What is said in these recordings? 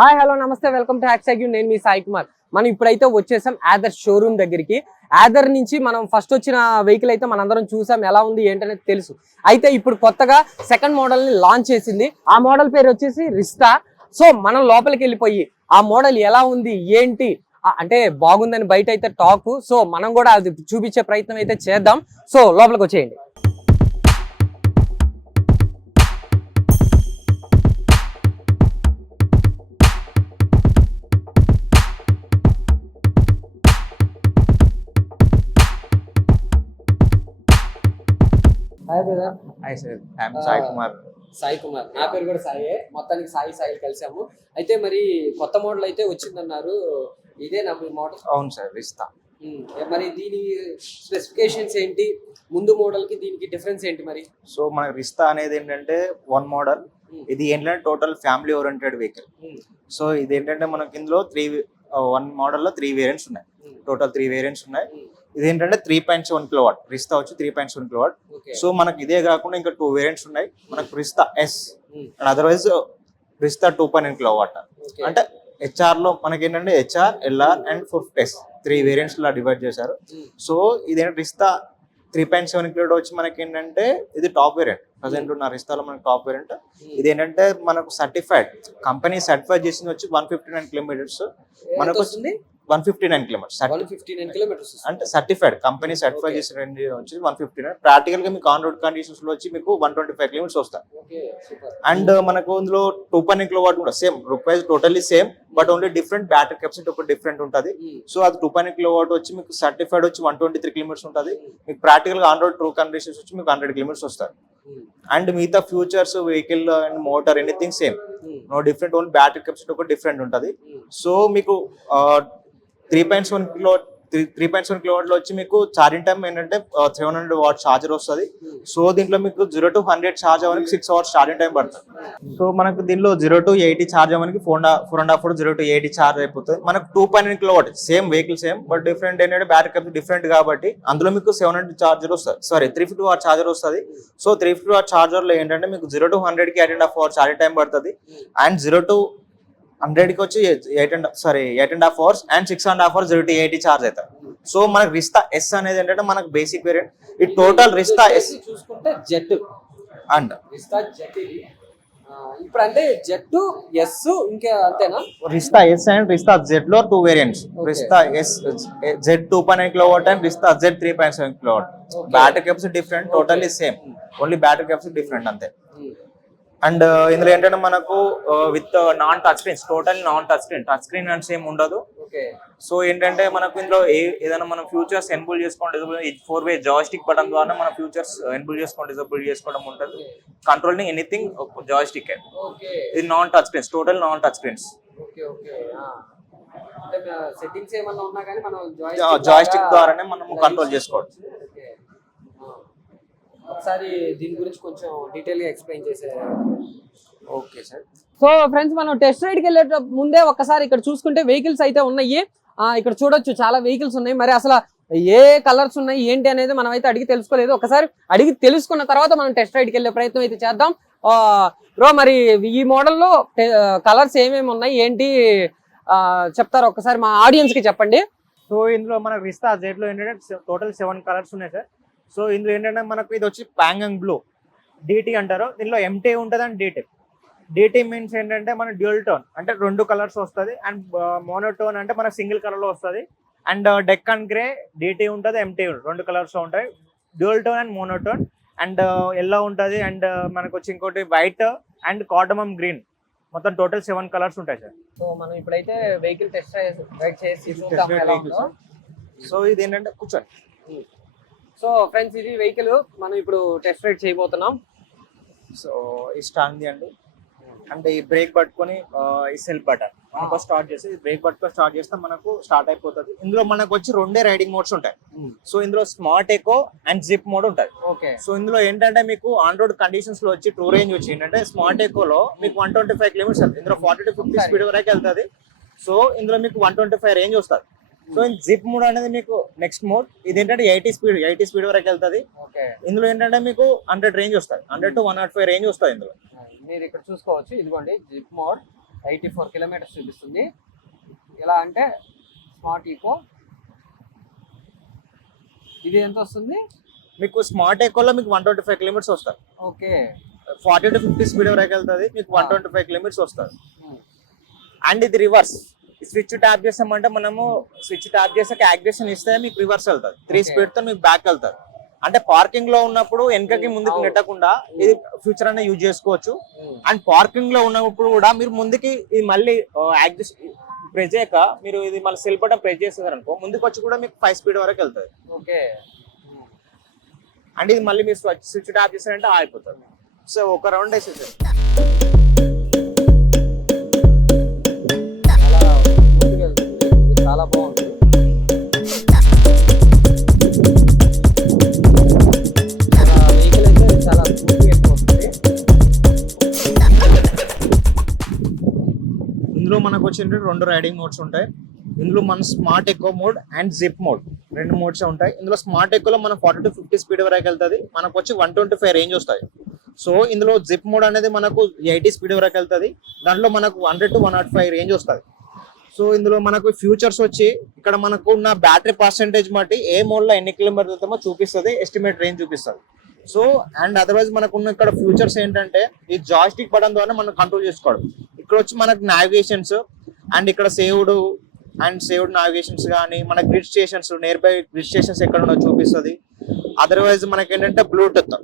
Hi hello నమస్తే welcome to హ్యాక్సాగ్ నేను మీ సాయి కుమార్. మనం ఇప్పుడైతే వచ్చేసాం ఆదర్ షోరూమ్ దగ్గరికి. ఆదర్ నుంచి మనం ఫస్ట్ వచ్చిన వెహికల్ అయితే మనందరం చూసాం. ఎలా ఉంది ఏంటనేది తెలుసు. అయితే ఇప్పుడు కొత్తగా సెకండ్ మోడల్ని లాంచ్ చేసింది. ఆ మోడల్ పేరు వచ్చేసి రిస్తా సో మనం లోపలికి వెళ్ళిపోయి ఆ మోడల్ ఎలా ఉంది ఏంటి అంటే బాగుందని బయట అయితే టాక్. సో మనం కూడా అది చూపించే ప్రయత్నం అయితే చేద్దాం. సో లోపలికి వచ్చేయండి. Brother hi sir I'm Sai Kumar. Sai Kumar. నా పేరు కూడా సాయే. మొత్తానికి సాయి సాయి కలిసాము. అయితే మరి కొత్త మోడల్ అయితే వచ్చిందన్నారు. ఇదే నా మీ మోడల్? అవును సార్ రిస్తా ఉమ్, మరి దీని స్పెసిఫికేషన్స్ ఏంటి? ముందు మోడల్కి దీనికి డిఫరెన్స్ ఏంటి మరి? సో మనకి రిస్తా అనేది ఏంటంటే వన్ మోడల్. ఇది ఏంటంటే total family oriented vehicle. So ఇది ఏంటంటే మనకి ఇందులో త్రీ వన్ మోడల్లో త్రీ వేరియంట్స్ ఉన్నాయి. టోటల్ త్రీ వేరియంట్స్ ఉన్నాయి. ఇది ఏంటంటే three point seven kilo watt Rizta వచ్చి three point seven kilo watt so మనకి ఇదే కాకుండా ఇంకా టూ వేరియంట్స్ ఉన్నాయి. మనకు Rizta S and otherwise Rizta two point nine kilo watt. అంటే హెచ్ఆర్లో మనకి ఏంటంటే HR LR and fifth S three variants law divide చేశారు. సో ఇదేంటి Rizta three point seven kilo వచ్చి మనకి ఏంటంటే ఇది టాప్ వేరియంట్ ప్రజెంట్ ఉన్న రిస్తాలో మనకి టాప్ వేరియంట్. ఇది ఏంటంటే మనకు సర్టిఫైడ్ కంపెనీ సర్టిఫై చేసింది వచ్చి వన్ ఫిఫ్టీ నైన్ కిలోమీటర్స్ మనకు వస్తుంది? One fifty nine kilometres. Nine అంటే సర్టిఫైడ్ కంపెనీ సర్టిఫై. చేసిన వచ్చి వన్ ఫిఫ్టీ నైన్. ప్రాక్టికల్గా మీకు ఆన్ రోడ్ కండిషన్స్లో వచ్చి మీకు వన్ ట్వంటీ ఫైవ్ కిలోమీటర్స్ వస్తాయి. అండ్ మనకు ఇందులో టూ పాయింట్ కిలో వాట్ కూడా same rupees totally same but only different battery capacity ఒక డిఫరెంట్ ఉంటుంది. సో అది టూ పాయింట్ కిలో వాట్ వచ్చి మీకు సర్టిఫైడ్ వచ్చి వన్ ట్వంటీ త్రీ కిలోమీటర్స్ ఉంటుంది. మీకు ప్రాక్టికల్గా ఆన్ రోడ్ ట్రూ కండిషన్స్ వచ్చి మీకు హండ్రెడ్ కిలోమీటర్స్ వస్తాయి. అండ్ మిగతా features vehicle and motor anything same no different only battery capacity ఒక డిఫరెంట్ ఉంటుంది. సో మీకు three point one kilo three three point one kilo లో వచ్చి మీకు ఛార్జింగ్ టైం ఏంటంటే సెవెన్ హండ్రెడ్ వాట్ ఛార్జర్ వస్తుంది. సో దీంట్లో మీకు జీరో టు హండ్రెడ్ ఛార్జ్ అవ్వడానికి సిక్స్ అవర్స్ ఛార్జింగ్ టైం పడుతుంది. సో మనకు దీనిలో జీరో టు ఎయిటీ ఛార్జ్ అవ్వడానికి four four and half zero to eighty charge అయిపోతుంది. మనకు two point nine kilo watt same vehicle same but different ఏంటంటే battery capacity different కాబట్టి అందులో మీకు సెవెన్ హండ్రెడ్ ఛార్జర్ వస్తుంది. Sorry three fifty watt charger వస్తుంది. So three fifty watt ఛార్జర్లో ఏంటంటే మీకు జీరో టు హండ్రెడ్కి eight and half hour charging time పడుతుంది. అండ్ జీరో టు హండ్రెడ్కి వచ్చి eight and sorry eight and half hours and six and half hours zero eighty charge అవుతాయి so మనకి Rizta S అనేది ఏంటంటే మనకు బేసిక్ వేరియంట్ ఈ టోటల్ రిస్తా ఎస్ చూసుకుంటే జెట్ అండ్ రిస్తా జెట్ ఇప్పుడు అంటే జెట్ ఎస్ ఇంకా అంతేనా? Rizta S and Rizta జెడ్లో two variants. Rizta S Z two point nine kilo watt and Rizta Z three point seven kilo watt. Battery capacity different totally same only battery capacity different అంతే. And ఇందులో ఏంటంటే మనకు with non touch screens total non touch screen touch screen అంటే same ఉండదు. So ఏంటంటే మనకు ఇందులో ఏ ఏదైనా మనం ఫ్యూచర్స్ ఎన్బుల్ చేసుకోండి ఫోర్ వే జాయిస్టిక్ బటన్ ద్వారా మన ఫ్యూచర్స్ ఎన్బుల్ చేసుకోండి డిజబుల్ చేసుకోవడం ఉంటుంది. కంట్రోలింగ్ ఎనీథింగ్ జాయిస్టిక్ ఇది non touch screens total non touch screens settings ఏమన్నా ఉన్నా కానీ మనం జాయిస్టిక్ ద్వారానే మనం కంట్రోల్ చేసుకోవచ్చు. ఒకసారి దీని గురించి కొంచెం డీటెయిల్గా ఎక్స్ప్లెయిన్ చేసే ఓకే సార్ సో ఫ్రెండ్స్ మనం టెస్ట్ రైడ్కి వెళ్ళే ముందే ఒక్కసారి ఇక్కడ చూసుకుంటే వెహికల్స్ అయితే ఉన్నాయి. ఆ, ఇక్కడ చూడొచ్చు చాలా వెహికల్స్ ఉన్నాయి. మరి అసలు ఏ కలర్స్ ఉన్నాయి ఏంటి అనేది మనం అయితే అడిగి తెలుసుకోలేదు. ఒకసారి అడిగి తెలుసుకున్న తర్వాత మనం టెస్ట్ రైడ్కి వెళ్ళే ప్రయత్నం అయితే చేద్దాం. బ్రో మరి ఈ మోడల్లో కలర్స్ ఏమేమి ఉన్నాయి ఏంటి ఆ, చెప్తారు ఒకసారి మా ఆడియన్స్కి చెప్పండి. సో ఇందులో మనకు రిస్తా జెడ్లో ఏంటంటే టోటల్ సెవెన్ కలర్స్ ఉన్నాయి సార్ సో ఇందులో ఏంటంటే మనకు ఇది వచ్చి ప్యాంగంగ్ బ్లూ డిటి అంటారు. దీనిలో ఎంటీ ఉంటుంది అండ్ డిటి డిటి మీన్స్ ఏంటంటే మన డ్యూల్ టోన్ అంటే రెండు కలర్స్ వస్తుంది అండ్ మోనోటోన్ అంటే మనకు సింగిల్ కలర్లో వస్తుంది. అండ్ డెక్ అండ్ గ్రే డిటి ఉంటుంది ఎంటీ రెండు కలర్స్ ఉంటాయి. Dual tone and monotone and yellow ఉంటుంది అండ్ మనకు వచ్చి ఇంకోటి వైట్ అండ్ కాటమమ్ గ్రీన్ మొత్తం టోటల్ సెవెన్ కలర్స్ ఉంటాయి సార్ సో మనం ఇప్పుడైతే వెహికల్ టెస్ట్ రైడ్ చేసి. సో ఇది ఏంటంటే కూర్చోండి. సో ఫ్రెండ్స్ ఇది వెహికల్. మనం ఇప్పుడు టెస్ట్ రైడ్ చేయబోతున్నాం. సో ఈ స్టాండ్ అండి. అంటే ఈ బ్రేక్ పట్టుకొని ఈ సెల్ఫ్ బటన్. మనకు స్టార్ట్ చేసి బ్రేక్ పట్టుకొని స్టార్ట్ చేస్తే మనకు స్టార్ట్ అయిపోతుంది. ఇందులో మనకు వచ్చి రెండే రైడింగ్ మోడ్స్ ఉంటాయి. సో ఇందులో smart eco and zip mode ఉంటుంది. ఓకే. సో ఇందులో ఏంటంటే మీకు ఆన్ రోడ్ కండిషన్స్లో వచ్చి టూ రేంజ్ వచ్చి ఏంటంటే స్మార్ట్ ఎకోలో మీకు వన్ ట్వంటీ ఫైవ్ కిలోమీటర్స్ ఇందులో ఫార్టీ టు ఫిఫ్టీ స్పీడ్ వరకు వెళ్తుంది. సో ఇందులో మీకు వన్ ట్వంటీ ఫైవ్ రేంజ్ వస్తుంది. సో జిప్ మోడ్ అనేది మీకు నెక్స్ట్ మోడ్ ఇది ఏంటంటే ఎయిటీ స్పీడ్ ఎయిటీ స్పీడ్ వరకు వెళ్తుంది. ఓకే. ఇందులో ఏంటంటే మీకు హండ్రెడ్ రేంజ్ వస్తుంది hundred to one nought five range వస్తుంది ఇందులో. మీరు ఇక్కడ చూసుకోవచ్చు. ఇదిగోండి zip mode eighty four kilometres చూపిస్తుంది. ఎలా అంటే స్మార్ట్ ఈకో ఇది ఎంత వస్తుంది? మీకు స్మార్ట్ ఎకోలో మీకు వన్ ట్వంటీ ఫైవ్ కిలోమీటర్స్ వస్తారు okay. Forty to fifty speed వరకు వెళ్తుంది. మీకు వన్. ట్వంటీ ఫైవ్ కిలోమీటర్స్ వస్తుంది అండ్ ఇది రివర్స్ స్విచ్ ట్యాప్ చేసామంటే మనము స్విచ్ ట్యాప్ చేసాక యాక్టివేషన్ ఇస్తే మీకు రివర్స్ వెళ్తుంది. త్రీ. స్పీడ్తో మీకు బ్యాక్ వెళ్తుంది. అంటే పార్కింగ్లో ఉన్నప్పుడు వెనకకి ముందుకు. నెట్టకుండా ఇది ఫ్యూచర్ అనేది యూజ్ చేసుకోవచ్చు. అండ్ పార్కింగ్లో ఉన్నప్పుడు కూడా మీరు ముందుకి ఇది మళ్ళీ ప్రెస్ చేయక మీరు ఇది మళ్ళీ సెల్ బటన్ ప్రెస్ చేసేసారు అనుకో ముందుకు వచ్చి కూడా మీకు ఫైవ్ స్పీడ్ వరకు వెళ్తుంది. ఓకే. అండ్ ఇది మళ్ళీ మీరు స్విచ్ స్విచ్ ట్యాప్ చేసారంటే ఆగిపోతుంది. సో ఒక రౌండ్ వేసేసారు చాలా బాగుంది. వెహికల్ అయితే చాలా స్మూత్గా ఇందులో మనకు వచ్చినట్టు రెండు రైడింగ్ మోడ్స్ ఉంటాయి. ఇందులో మన స్మార్ట్ ఎక్కువ మోడ్ అండ్ జిప్ మోడ్ రెండు మోడ్స్ ఉంటాయి. ఇందులో స్మార్ట్ ఎక్కువలో మనం ఫార్టీ టు ఫిఫ్టీ స్పీడ్ వరకు వెళ్తుంది. మనకు వచ్చి వన్ ట్వంటీ ఫైవ్ రేంజ్ వస్తాయి. సో ఇందులో జిప్ మోడ్ అనేది మనకు ఎయిటీ స్పీడ్ వరకు వెళ్తుంది. దాంట్లో మనకు hundred to one nought five range వస్తుంది సో ఇందులో మనకు ఫ్యూచర్స్ వచ్చి ఇక్కడ మనకు ఉన్న బ్యాటరీ పర్సెంటేజ్ బట్టి ఏ మోడ్లో ఎన్ని కిలోమీటర్ వెళ్తామో చూపిస్తుంది ఎస్టిమేట్ రేంజ్ చూపిస్తుంది. సో అండ్ అదర్వైజ్ మనకు ఉన్న ఇక్కడ ఫ్యూచర్స్ ఏంటంటే ఈ జాయిస్టిక్ బటన్ ద్వారా మనం కంట్రోల్ చేసుకోవడం. ఇక్కడ వచ్చి మనకు నావిగేషన్స్ అండ్ ఇక్కడ సేవ్డ్ అండ్ సేవ్డ్ నావిగేషన్స్ కానీ మన grid stations nearby grid stations ఎక్కడ ఉన్నో చూపిస్తుంది. అదర్వైజ్ మనకి ఏంటంటే బ్లూటూత్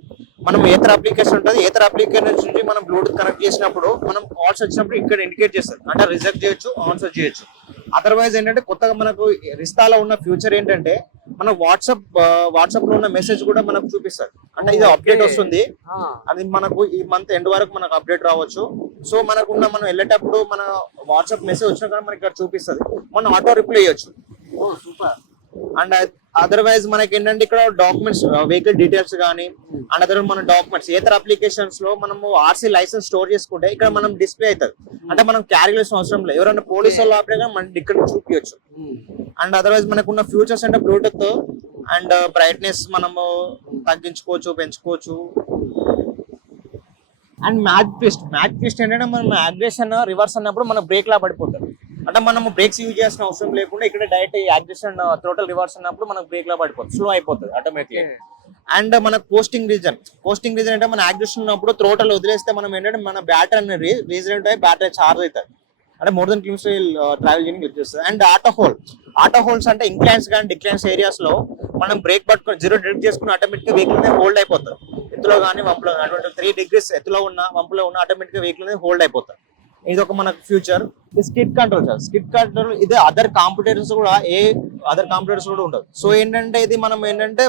మనం ఏతర అప్లికేషన్ ఉంటుంది ఏతర అప్లికేషన్ నుంచి మనం బ్లూటూత్ కనెక్ట్ చేసినప్పుడు మనం కాల్స్ వచ్చినప్పుడు ఇక్కడ ఇండికేట్ చేస్తుంది అంటే రిజెక్ట్ చేయొచ్చు ఆన్సర్ చేయొచ్చు. అదర్వైజ్ ఏంటంటే కొత్తగా మనకు రిస్తాలో ఉన్న ఫ్యూచర్ ఏంటంటే మన వాట్సాప్ వాట్సాప్లో ఉన్న మెసేజ్ కూడా మనకు చూపిస్తారు. అంటే ఇది అప్డేట్. వస్తుంది. అది మనకు ఈ మంత్ ఎండ్ వరకు మనకు అప్డేట్ రావచ్చు. సో మనకున్న మనం వెళ్ళేటప్పుడు మన వాట్సాప్ మెసేజ్ వచ్చినా కానీ మనకి ఇక్కడ చూపిస్తుంది. మనం ఆటో రిప్లై చేయొచ్చు. సూపర్ అండ్ అదర్వైజ్ మనకి ఏంటంటే ఇక్కడ డాక్యుమెంట్స్ వెహికల్ డీటెయిల్స్ కానీ అండ్ అదర్ మన డాక్యుమెంట్స్ ఇతర అప్లికేషన్స్లో మనము ఆర్సీ లైసెన్స్ స్టోర్ చేసుకుంటే ఇక్కడ మనం డిస్ప్లే అవుతుంది. అంటే మనం క్యారీ చేసిన అవసరం లేదు. ఎవరైనా పోలీసు వాళ్ళు మనం ఇక్కడ చూపించచ్చు అండ్ అదర్వైజ్ మనకున్న ఫ్యూచర్స్ అంటే బ్లూటూత్ అండ్ బ్రైట్నెస్ మనము తగ్గించుకోవచ్చు పెంచుకోవచ్చు. And mag twist mag twist ఏంటంటే మనం యాగ్రేషన్ రివర్స్ అన్నప్పుడు మన బ్రేక్ లా పడిపోతుంది. అంటే మనము బ్రేక్స్ యూజ్ చేసిన అవసరం లేకుండా ఇక్కడ డైరెక్ట్ యాగ్రేషన్ టోటల్ రివర్స్ అన్నప్పుడు మనకు బ్రేక్ లా పడిపోతుంది. స్లో అయిపోతుంది ఆటోమేటిక్ అండ్ మన పోస్టింగ్ రీజన్ పోస్టింగ్ రీజన్ అంటే మన యాగ్రేషన్ ఉన్నప్పుడు త్రోటల్ వదిలేస్తే మనం ఏంటంటే మన బ్యాటరీ అనేది రీజన్ అయ్యి బ్యాటరీ చార్జ్ అవుతుంది. అంటే మోర్ దెన్ కిలోమీటర్స్ ట్రావెల్ చేయడానికి యూజ్ చేస్తుంది. And auto hold auto holds అంటే ఇంక్లైన్స్ కానీ డిక్లైన్స్ ఏరియాస్లో మనం బ్రేక్ పట్టుకొని జీరో డిరెక్ట్ చేసుకుని ఆటోమేటిక్గా వెహికల్ హోల్డ్ అయిపోతుంది. ఎత్తులో కానీ వంపులో కానీ అటువంటి త్రీ డిగ్రీస్ ఎత్తులో ఉన్న వంపులో ఉన్న ఆటోమేటిక్గా వెహికల్ అనేది హోల్డ్ అయిపోతుంది. ఇది ఒక మనకు feature skid control sir skid control ఇది అదర్ కాంపిటేటర్స్ కూడా ఏ అదర్ కాంపిటేటర్స్ కూడా ఉండదు సో ఏంటంటే ఇది మనం ఏంటంటే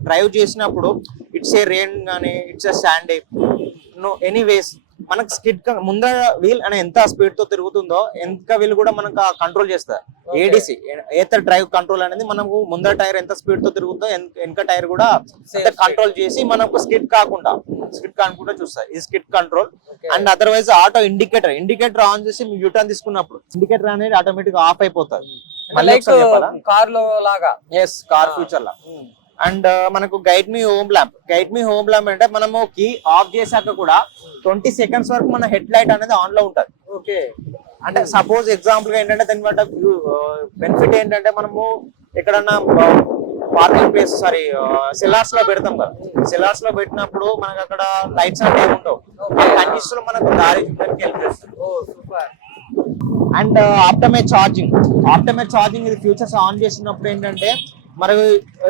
డ్రైవ్ చేసినప్పుడు ఇట్స్ ఏ రెయిన్ కానీ it's a sandy no anyways మనకు స్కిడ్ ముందర వీల్ అనే ఎంత స్పీడ్తో తిరుగుతుందో ఎంత వీల్ కూడా మనకు కంట్రోల్ చేస్తారు. ఏడిసి ఏతర్ డ్రైవ్ కంట్రోల్ అనేది మనకు ముందర టైర్ ఎంత స్పీడ్తో తిరుగుతుందో వెనక టైర్ కూడా కంట్రోల్ చేసి మనకు స్కిడ్ కాకుండా స్కిడ్ కాకుండా చూస్తారు ఇది skid control Okay. And otherwise auto indicator indicator on చేసి మీ యూటర్న్ తీసుకున్నప్పుడు ఇండికేటర్ అనేది ఆటోమేటిక్ ఆఫ్ అయిపోతుంది. లైక్? కార్లో లాగా? ఎస్ కార్ ఫ్యూచర్ లా. అండ్ మనకు guide me home lamp guide me home lamp అంటే మనము కీ ఆఫ్ చేశాక కూడా ట్వంటీ సెకండ్స్ వరకు మన హెడ్ లైట్ అనేది ఆన్లో ఉంటుంది. ఓకే అంటే సపోజ్ ఎగ్జాంపుల్గా ఏంటంటే దాని బట్టి బెనిఫిట్ ఏంటంటే మనము ఎక్కడన్నా పార్కింగ్ ప్లేస్ సారీ సెలార్స్లో పెడతాం కదా. సెలార్స్లో పెట్టినప్పుడు మనకు అక్కడ లైట్స్ అంటే ఉండవు. మనకు దారి చూడడానికి హెల్ప్ చేస్తుంది. And optimate charging. Optimate charging ఇది ఫ్యూచర్స్ ఆన్ చేసినప్పుడు ఏంటంటే మరి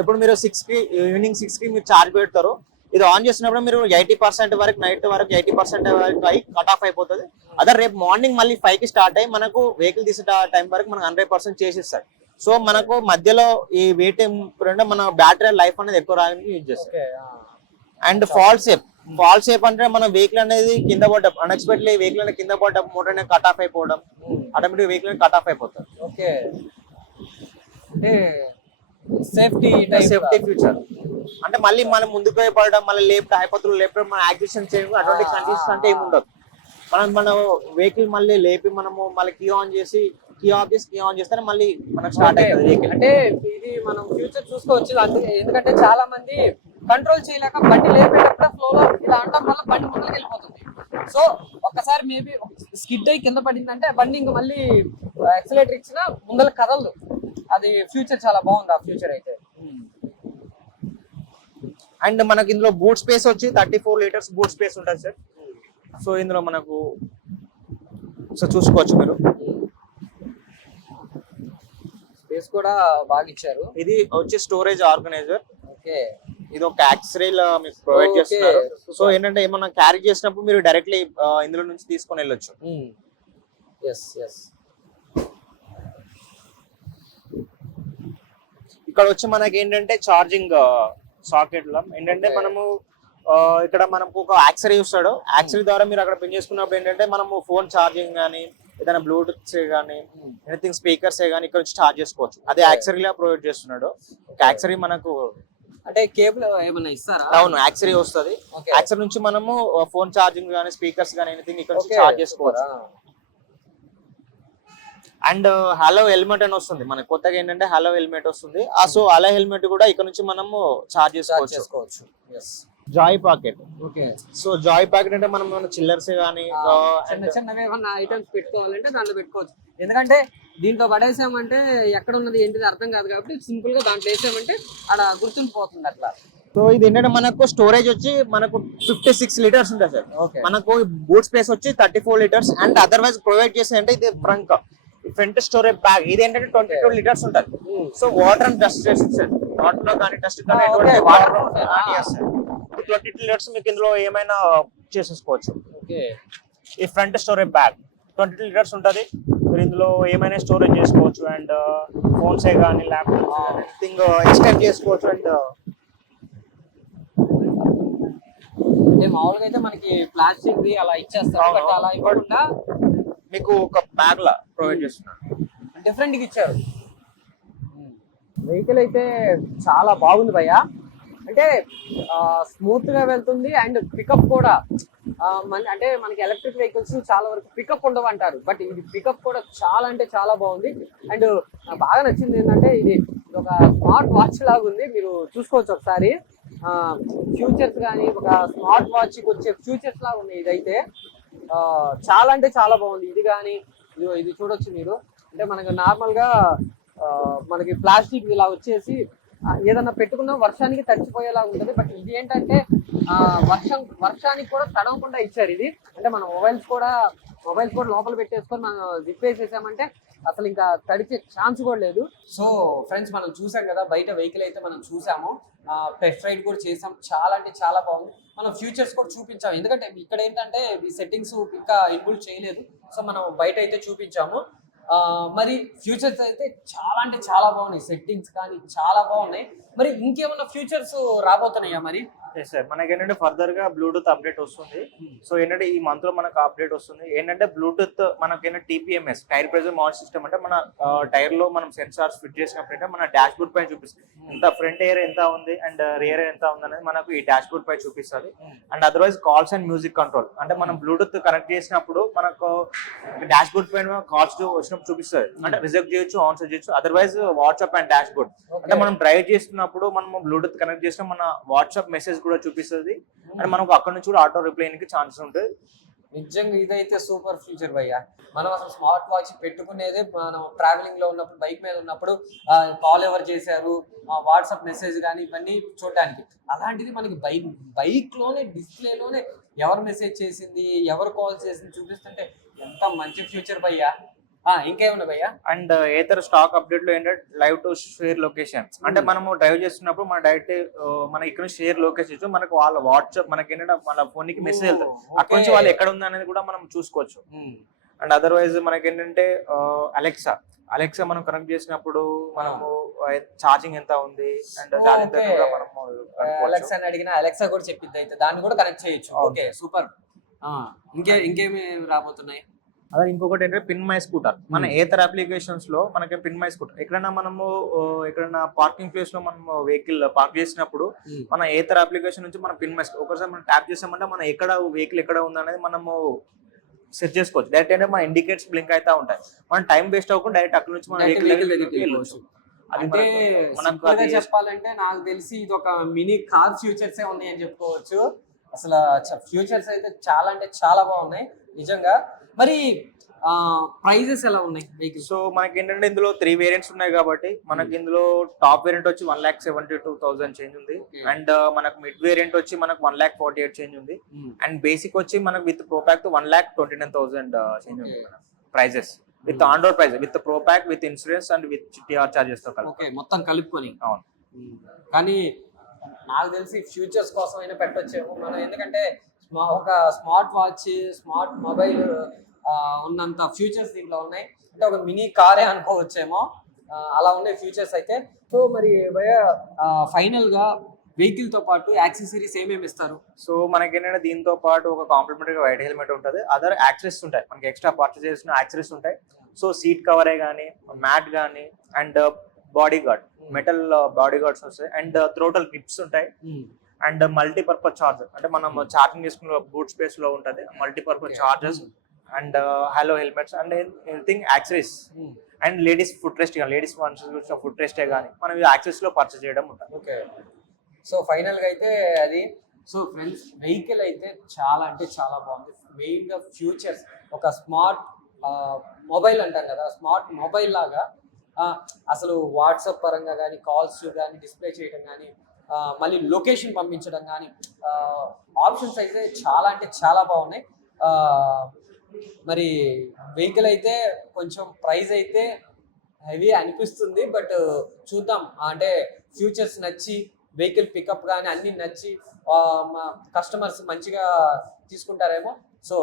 ఇప్పుడు మీరు సిక్స్కి ఈవినింగ్ సిక్స్కి మీరు ఛార్జ్ పెడతారు. ఇది ఆన్ చేసినప్పుడు మీరు ఎయిటీ పర్సెంట్ వరకు నైట్ వరకు ఎయిటీ పర్సెంట్ వరకు అయి కట్ ఆఫ్ అయిపోతుంది. అదే రేపు మార్నింగ్ మళ్ళీ ఫైవ్కి స్టార్ట్ అయ్యి మనకు వెహికల్ తీసే టైం వరకు మనకు హండ్రెడ్ పర్సెంట్ చేసిస్తారు సో మనకు మధ్యలో ఈ వెయిట్ అంటే మన బ్యాటరీ లైఫ్ అనేది ఎక్కువ రావడానికి యూజ్ చేస్తారు. Okay and fall safe fall safe అంటే మన వెహికల్ అనేది కింద పడ్డ అన్ఎక్స్పెక్ట్లీ వెహికల్ అనేది కింద పడ్డ మోటార్ అనేది కట్ ఆఫ్ అయిపోవడం ఆటోమేటిక్ వెహికల్ అనేది కట్ ఆఫ్ అయిపోతుంది ఓకే అంటే సేఫ్టీ సేఫ్టీ ఫ్యూచర్ అంటే మళ్ళీ మనం ముందుకు పడడం మళ్ళీ లేపడం హైపతులు లేపడం మన యాక్సిషన్ చేయడం అటువంటి కండిషన్స్ అంటే ఏమి ఉండదు మనం మన వెహికల్ మళ్ళీ లేపి మనము మళ్ళీ కీ ఆన్ చేసి కీ ఆఫ్ చేసి కీ ఆన్ చేస్తే మళ్ళీ మనకు స్టార్ట్. అవుతుంది. వెహికల్ అంటే ఇది మనం ఫ్యూచర్ చూసుకోవచ్చు. అందుకే ఎందుకంటే చాలా మంది కంట్రోల్ చేయలేక బండి లేపేటప్పుడు ఫ్లో లో ఇలా అనడం వల్ల బండి ముందుకు వెళ్ళిపోతుంది. సో ఒక్కసారి మేబీ స్కిడ్ అయి కింద పడిందంటే బండి ఇంక మళ్ళీ యాక్సిలేటర్ ఇచ్చినా ముందర కదలదు. అది ఫ్యూచర్ చాలా బాగుంది ఆ ఫ్యూచర్ అయితే. అండ్ మనకి ఇందులో బూట్ స్పేస్ వచ్చి thirty four litres boot space ఉంటుంది సార్ సో ఇందులో మనకు సో చూసుకోవచ్చు మీరు. స్పేస్ కూడా బాగా ఇచ్చారు ఇది వచ్చి స్టోరేజ్ ఆర్గనైజర్. ఓకే. ఇది ఒక యాక్సరీ మీకు ప్రొవైడ్. చేస్తున్నారు. సో ఏంటంటే ఏమన్నా క్యారీ చేసినప్పుడు మీరు డైరెక్ట్లీ ఇందులో నుంచి తీసుకొని వెళ్ళొచ్చు. ఎస్ ఎస్ ఇక్కడ వచ్చి మనకి ఏంటంటే ఛార్జింగ్ సాకెట్లో. ఏంటంటే. మనము ఇక్కడ మనకు ఒక యాక్సరీ ఇస్తాడు. యాక్సరీ ద్వారా మీరు అక్కడ పిన్ చేసుకున్నప్పుడు ఏంటంటే మనము ఫోన్ ఛార్జింగ్ కానీ ఏదైనా బ్లూటూత్ కానీ ఎనీథింగ్ స్పీకర్స్ కానీ ఇక్కడ నుంచి ఛార్జ్ చేసుకోవచ్చు. అదే Okay. యాక్సరీ లా ప్రొవైడ్ చేస్తున్నాడు. యాక్సరీ మనకు అంటే కేబుల్ ఏమన్నా ఇస్తారా? అవును యాక్సరీ వస్తుంది. యాక్సరీ నుంచి మనము ఫోన్ ఛార్జింగ్ కానీ స్పీకర్స్ కానీ ఎనీథింగ్ ఇక్కడ నుంచి ఛార్జ్ చేసుకోవచ్చు. అండ్ హలో హెల్మెట్ అని వస్తుంది. మనకి కొత్తగా ఏంటంటే హలో హెల్మెట్ వస్తుంది. ఆ సో హలో హెల్మెట్ కూడా ఇక్కడ నుంచి మనము చార్జ్ చేసుకోవచ్చు. Joy pocket. Okay. So joy packet అంటే మనం మన చిల్లర్స్ కానీ చిన్న చిన్నవి ఏమన్నా ఐటమ్స్ పెట్టుకోవాలంటే దాంట్లో పెట్టుకోవచ్చు. ఎందుకంటే దీంట్లో పడేసామంటే ఎక్కడ ఉన్నది ఏంటిది అర్థం కాదు కాబట్టి సింపుల్గా దాంట్లో వేసామంటే అక్కడ గుర్తుండిపోతుంది అట్లా. సో ఇది ఏంటంటే మనకు స్టోరేజ్ వచ్చి మనకు ఫిఫ్టీ సిక్స్ లీటర్స్ ఉంటుంది సార్ మనకు బూట్ స్పేస్ వచ్చి thirty four litres and otherwise provide చేసే అంటే ఇది ఫ్రంట్ ఫ్రంట్ స్టోరేజ్ బ్యాగ్ ఇది ఏంటంటే ట్వంటీ టూ లీటర్స్ ఉంటుంది సో వాటర్ అండ్ డస్ట్ చేస్తుంది సార్. వాటర్లో కానీ డస్ట్ కానీ. వాటర్ ట్వంటీ టూ లీటర్స్ మీకు ఇందులో ఏమైనా చేసేసుకోవచ్చు. ఓకే. ఈ front storage bag twenty two litres ఉంటుంది. మీరు ఇందులో ఏమైనా స్టోరేజ్ చేసుకోవచ్చు అండ్ ఫోన్సే కానీ ల్యాప్టాప్స్ కానీ ఎనీథింగ్ ఎక్స్టెండ్ చేసుకోవచ్చు అండ్ అంటే మామూలుగా అయితే మనకి ప్లాస్టిక్ ది అలా ఇచ్చేస్తారు. బట్ అలా ఇవ్వకుండా మీకు ఒక బ్యాగ్ లా ప్రొవైడ్ చేస్తున్నాను డిఫరెంట్గా ఇచ్చారు. వెహికల్ అయితే చాలా బాగుంది భయ్య. అంటే స్మూత్గా వెళ్తుంది అండ్ పికప్ కూడా మన- అంటే మనకి ఎలక్ట్రిక్ వెహికల్స్ చాలా వరకు పికప్ ఉండవు అంటారు. బట్ ఇది పికప్ కూడా చాలా అంటే చాలా బాగుంది. అండ్ నాకు బాగా నచ్చింది ఏంటంటే ఇది ఇది ఒక స్మార్ట్ వాచ్ లాగా ఉంది. మీరు చూసుకోవచ్చు ఒకసారి. ఫ్యూచర్స్ కానీ ఒక స్మార్ట్ వాచ్ వచ్చే ఫ్యూచర్స్ లాగా ఉన్నాయి ఇదైతే. చాలా అంటే చాలా బాగుంది. ఇది కానీ ఇది ఇది చూడొచ్చు మీరు. అంటే మనకు నార్మల్గా మనకి ప్లాస్టిక్ ఇలా వచ్చేసి ఏదన్నా పెట్టుకున్నా వర్షానికి తడిచిపోయేలా ఉంటుంది. బట్ ఇది ఏంటంటే వర్షం వర్షానికి కూడా తడవకుండా ఇచ్చారు ఇది. అంటే మన మొబైల్స్ కూడా మొబైల్స్ కూడా లోపల పెట్టేసుకొని మనం జిప్పేసేసామంటే అసలు ఇంకా తడిచే ఛాన్స్ కూడా లేదు. సో ఫ్రెండ్స్ మనం చూసాం కదా బయట వెహికల్ అయితే మనం చూసాము. టెస్ట్ రైడ్ కూడా చేసాం. చాలా అంటే చాలా బాగుంది. మనం ఫ్యూచర్స్ కూడా చూపించాము. ఎందుకంటే ఇక్కడ ఏంటంటే ఈ సెట్టింగ్స్ ఇంకా ఇన్బుల్ చేయలేదు. సో మనం బయట అయితే చూపించాము. మరి ఫ్యూచర్స్ అయితే చాలా అంటే చాలా బాగున్నాయి. సెట్టింగ్స్ కానీ చాలా బాగున్నాయి. మరి ఇంకేమైనా ఫ్యూచర్స్ రాబోతున్నాయా మరి? ఎస్ సార్ మనకి ఏంటంటే ఫర్దర్గా బ్లూటూత్ అప్డేట్ వస్తుంది. సో ఏంటంటే ఈ మంత్లో మనకు అప్డేట్ వస్తుంది. ఏంటంటే బ్లూటూత్ మనకి ఏంటంటే TPMS tyre pressure mount system అంటే మన టైర్లో మనం సెన్సార్స్ ఫిట్ చేసినప్పుడు అంటే మన డాష్ బోర్డ్ పైన చూపిస్తుంది. ఎంత ఫ్రంట్ ఎయిర్ ఎంత ఉంది అండ్ రియర్ ఎయిర్ ఎంత ఉంది అనేది మనకు ఈ డాష్ బోర్డ్ పై చూపిస్తుంది and otherwise calls and music control అంటే మనం బ్లూటూత్ కనెక్ట్ చేసినప్పుడు మనకు డాష్ బోర్డ్ పైన కాల్స్ వచ్చినప్పుడు చూపిస్తుంది. అంటే రిజెక్ట్ చేయొచ్చు ఆన్సర్ చేయొచ్చు. Otherwise WhatsApp and dashboard అంటే మనం డ్రైవ్ చేస్తున్నప్పుడు మనం బ్లూటూత్ కనెక్ట్ చేసిన మన వాట్సాప్ మెసేజ్ కూడా చూపిస్తుంది. అండ్ మనకు అక్కడ నుంచి కూడా ఆటో రిప్లైన్కి కి ఛాన్సెస్ ఉంటుంది నిజంగా ఇదైతే సూపర్ ఫ్యూచర్ భయ్య. మనం అసలు స్మార్ట్ వాచ్ పెట్టుకునేదే మనం ట్రావెలింగ్లో ఉన్నప్పుడు బైక్ మీద ఉన్నప్పుడు కాల్ ఎవరు చేశారు వాట్సాప్ మెసేజ్ కానీ ఇవన్నీ చూడటానికి. అలాంటిది మనకి బైక్ బైక్లోనే డిస్ప్లేలోనే ఎవరు మెసేజ్ చేసింది ఎవరు కాల్ చేసింది చూపిస్తుంటే ఎంత మంచి ఫ్యూచర్ భయ్యా. భయ్యా? అండ్ ఏతర స్టాక్ అప్డేట్లో ఏంటంటే లైవ్ టు షేర్ లొకేషన్ అంటే మనము డ్రైవ్ చేస్తున్నప్పుడు మన డైరెక్ట్ మన ఇక్కడ షేర్ లొకేషన్ మనకు వాళ్ళ వాట్సాప్ మనకి ఏంటంటే మన ఫోన్కి మెసేజ్ వెళ్తుంది అక్కడ నుంచి వాళ్ళు ఎక్కడ ఉంది అనేది కూడా మనం చూసుకోవచ్చు. అండ్ అదర్వైజ్ మనకి ఏంటంటే అలెక్సా అలెక్సా మనం కనెక్ట్ చేసినప్పుడు మనము ఛార్జింగ్ ఎంత ఉంది? అండ్. కూడా మనము. అలెక్సా అని అడిగిన అలెక్సా కూడా చెప్పింది అయితే. దాన్ని కూడా కనెక్ట్ చేయొచ్చు. Okay super. ఇంకే ఇంకేమి రాబోతున్నాయి? అదే ఇంకొకటి ఏంటంటే పిన్ మై స్కూటర్ మన ఏతర అప్లికేషన్స్లో మనకి పిన్ మై స్కూటర్ ఎక్కడైనా మనము ఎక్కడైనా పార్కింగ్ ప్లేస్లో మనం వెహికల్ పార్క్ చేసినప్పుడు మన ఏతర అప్లికేషన్ నుంచి మన పిన్ మై ఒకసారి మనం ట్యాప్ చేసామంటే మన ఎక్కడ వెహికల్ ఎక్కడ ఉంది అనేది మనము సెట్ చేసుకోవచ్చు. డైరెక్ట్ అంటే మన ఇండికేటర్స్ బ్లింక్ అయితే ఉంటాయి. మనం టైం వేస్ట్ అవ్వకుండా డైరెక్ట్ అక్కడ నుంచి మన వెహికల్ అంటే మనకు- చెప్పాలంటే నాకు తెలిసి ఇది ఒక మినీ కార్ ఫ్యూచర్స్ ఏ ఉన్నాయి అని చెప్పుకోవచ్చు. అసలు ఫ్యూచర్స్ అయితే చాలా అంటే చాలా బాగున్నాయి. నిజంగా మరి ప్రైజెస్ ఎలా ఉన్నాయి సో మనకి ఏంటంటే ఇందులో త్రీ వేరియంట్స్ ఉన్నాయి కాబట్టి మనకి ఇందులో టాప్ వేరియంట్ వచ్చి one lakh seventy two thousand change ఉంది. అండ్ మనకు మిడ్ వేరియంట్ వచ్చి మనకు one lakh forty eight change ఉంది అండ్ బేసిక్ వచ్చి మనకు with pro pack one lakh twenty nine thousand change ఉంది. Prices with on road price with pro pack with insurance and with TR చార్జెస్తో కలిపి okay మొత్తం కలుపుకొని. అవును. కానీ నాకు తెలిసి ఫ్యూచర్స్ కోసం అయినా పెట్టొచ్చేమో. మనం ఎందుకంటే ఒక స్మార్ట్ వాచ్ స్మార్ట్ మొబైల్ ఉన్నంత ఫ్యూచర్స్ దీంట్లో ఉన్నాయి. అంటే ఒక మినీ కారే అనుకోవచ్చేమో. అలా ఉండే ఫ్యూచర్స్ అయితే. సో మరి భయ ఫైనల్గా వెహికల్తో పాటు యాక్సెసరీస్ ఏమేమి ఇస్తారు? సో మనకి ఏంటంటే దీంతో పాటు ఒక కాంప్లిమెంటరీ వైట్ హెల్మెట్ ఉంటుంది. అదర్ యాక్సెస్ ఉంటాయి. మనకి ఎక్స్ట్రా పర్చేస్ చేసిన యాక్సెస్ ఉంటాయి. సో సీట్ కవరే కానీ మ్యాట్ కానీ and body guard metal body guards వస్తాయి. అండ్ థ్రోటల్ గ్రిప్స్ ఉంటాయి. అండ్ మల్టీపర్పస్ చార్జర్ అంటే మనం ఛార్జింగ్ చేసుకున్న బూట్ స్పేస్లో ఉంటుంది. Multipurpose. Chargers and hello helmets and anything accessories and ladies food rest కానీ లేడీస్ వచ్చిన ఫుడ్ రెస్టే కానీ మనం యాక్సెస్లో పర్చేస్ చేయడం ఉంటుంది ఓకే. సో ఫైనల్గా అయితే అది సో ఫ్రెండ్స్ వెహికల్ అయితే చాలా అంటే చాలా బాగుంది. మెయిన్గా ఫ్యూచర్స్ ఒక స్మార్ట్ మొబైల్ అంటాం కదా స్మార్ట్ మొబైల్ లాగా అసలు వాట్సాప్ పరంగా కానీ కాల్స్ కానీ డిస్ప్లే చేయడం కానీ మళ్ళీ లొకేషన్ పంపించడం కానీ ఆప్షన్స్ అయితే చాలా అంటే చాలా బాగున్నాయి. మరి వెహికల్ అయితే కొంచెం ప్రైస్ అయితే హెవీ అనిపిస్తుంది బట్ చూద్దాం. అంటే ఫ్యూచర్స్ నచ్చి వెహికల్ పికప్ కానీ అన్నీ నచ్చి కస్టమర్స్ మంచిగా తీసుకుంటారేమో. సో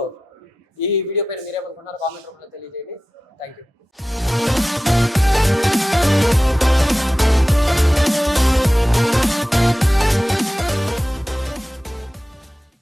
ఈ వీడియో పైన మీరేమనుకున్నారో కామెంట్ రూపంలో తెలియజేయండి. Thank you